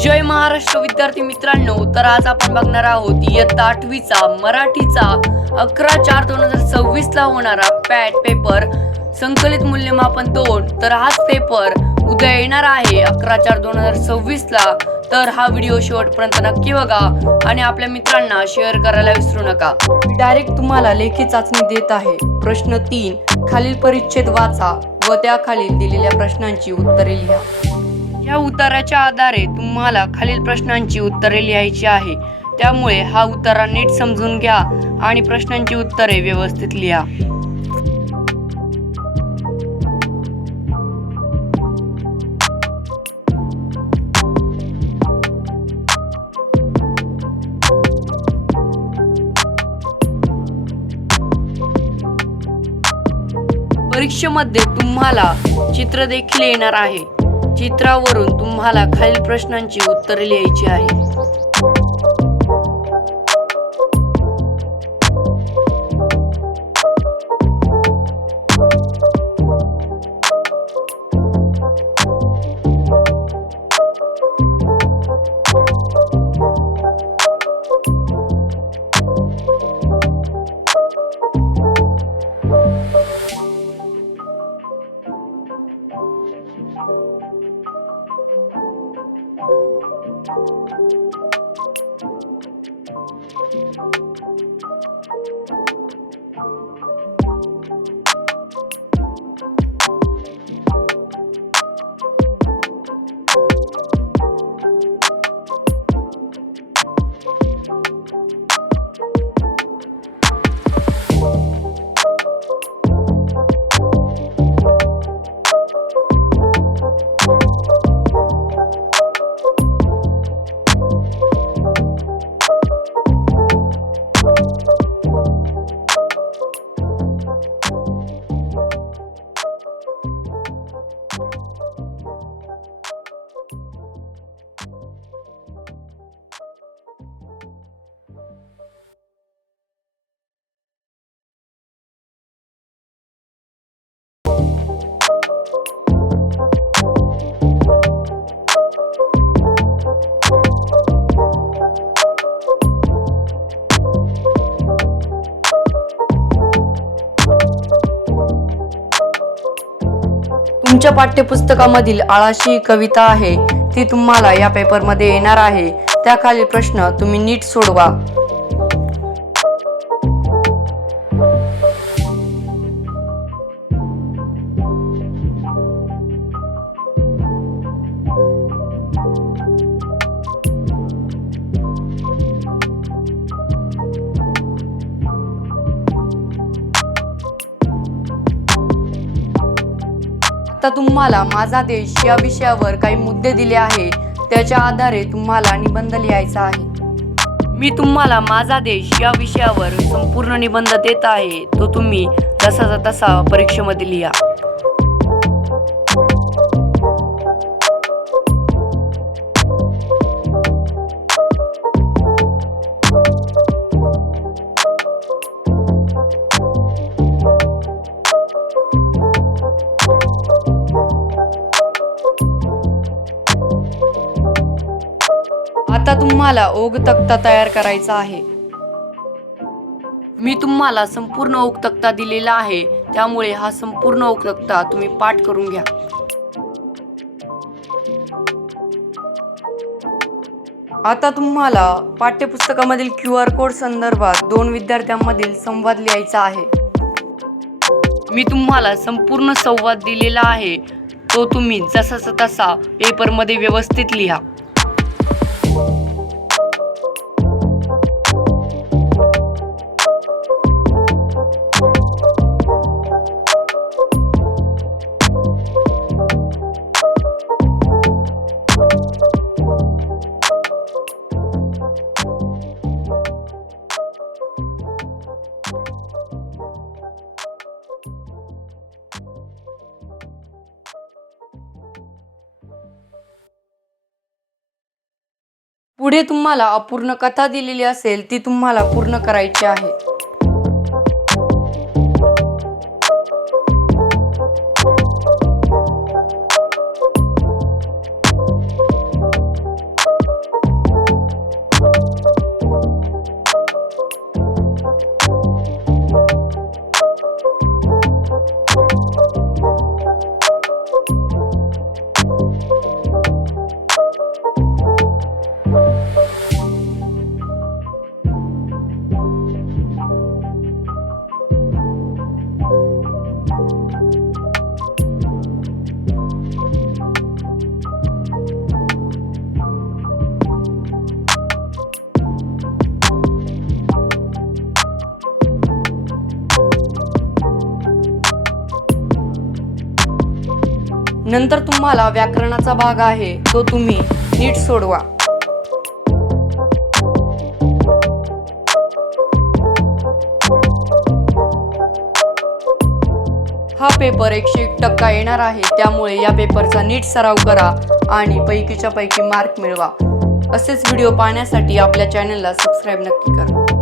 जय महाराष्ट्र विद्यार्थी मित्रांनो, तर आज आपण बघणार आहोत इयत्ता 8वीचा मराठीचा 11/4/2026 ला होणारा पॅट पेपर संकलित मूल्यमापन 2। तर हाच पेपर उद्या येणार आहे 11/4/2026 ला। तर हा व्हिडिओ शेवटपर्यंत नक्की बघा आणि आपल्या मित्रांना शेअर करायला विसरू नका। डायरेक्ट तुम्हाला लेखी चाचणी देत आहे। प्रश्न 3, खालील परिच्छेद वाचा व त्याखालील दिलेल्या प्रश्नांची उत्तरे लिहा। या उत्तराच्या आधारे तुम्हाला खालील प्रश्नांची उत्तरे लिहायची आहे, त्यामुळे हा उत्तरा नीट समजून घ्या आणि प्रश्नांची उत्तरे व्यवस्थित लिहा। परीक्षेमध्ये तुम्हाला चित्र देखील येणार आहे। चित्रावरून तुम्हाला खालील प्रश्नांची उत्तरे लिहायची आहे। तुमच्या पाठ्यपुस्तकामधील आळाशी ही कविता आहे, ती तुम्हाला या पेपरमध्ये येणार आहे। त्याखालील प्रश्न तुम्ही नीट सोडवा। आता तुम्हाला माझा देश या विषयावर काही मुद्दे दिले आहे, त्याच्या आधारे तुम्हाला निबंध लिहायचा आहे। मी तुम्हाला माझा देश या विषयावर संपूर्ण निबंध देत आहे, तो तुम्ही जसाचा तसा परीक्षेमध्ये लिहा। आता तुम्हाला ओघ तक्ता तयार करायचा आहे। मी तुम्हाला संपूर्ण ओघ तक्ता दिलेला आहे, त्यामुळे हा संपूर्ण ओघ तक्ता तुम्ही पाठ करून घ्या। आता तुम्हाला पाठ्यपुस्तकामधील QR कोड संदर्भात 2 विद्यार्थ्यांमधील संवाद लिहायचा आहे। मी तुम्हाला संपूर्ण संवाद दिलेला आहे, तो तुम्ही जसाचा तसा पेपरमध्ये व्यवस्थित लिहा। पुढे तुम्हाला अपूर्ण कथा दिलेली असेल, ती तुम्हाला पूर्ण करायची आहे। नंतर तुम्हाला व्याकरणाचा भाग आहे तो तुम्ही नीट सोडवा। हा पेपर 101% येणार आहे, त्यामुळे या पेपरचा नीट सराव करा आणि पैकीच्या पैकी मार्क मिळवा। असेच व्हिडिओ पाहण्यासाठी आपल्या चॅनलला सबस्क्राईब नक्की करा।